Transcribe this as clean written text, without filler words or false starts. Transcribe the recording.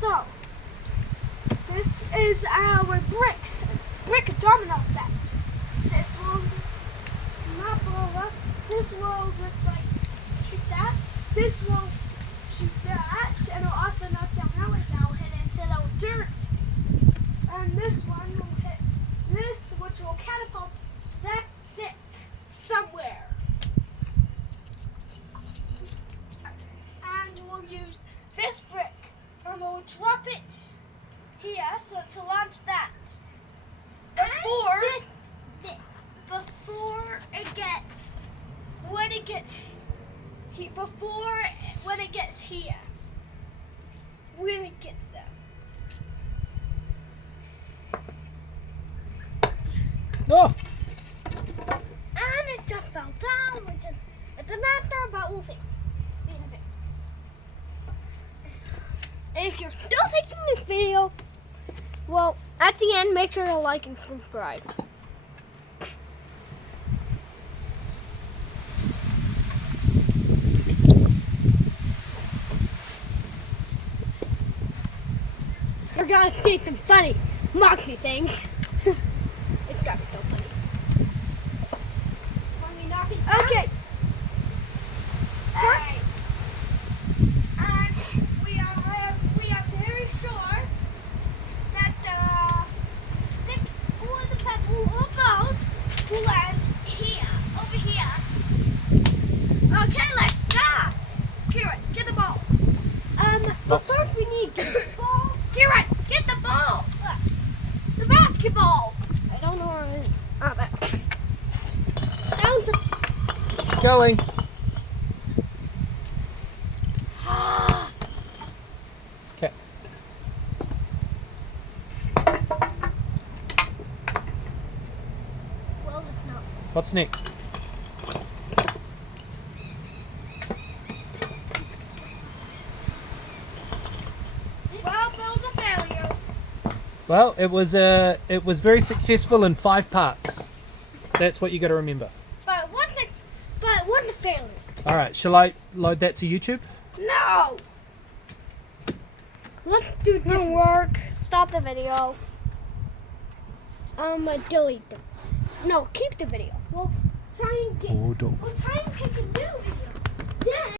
So, this is our brick domino set. This will not blow up. This will just like shoot that. This will shoot that, and it'll also knock down that will hit into the dirt. And this one will hit this, which will catapult that stick somewhere. And we'll use this brick, and we'll drop it here so to launch that. When it gets here, when it gets there. Oh! And it just fell down. It's an after, but we'll see. If you're still taking this video, well, at the end, make sure to like and subscribe. We're gonna see some funny, moxie things. It's gotta be so funny. When we knock it down. Okay. Alright. And we are very sure that the stick or the pebble or both will land here, over here. Okay, let's start. Kieran, get the ball. But first we need to get the ball. Kieran, get the ball. Look, the basketball. I don't know where it is. Down to Going. Okay. Well, it's not. What's next? Well, Bill's a failure. Well, it was very successful in 5 parts. That's what you got to remember. But one a failure. All right, shall I load that to YouTube? No. Let's do it. Didn't work. Stop the video. Delete them. No, keep the video. We'll try and take a new video. Then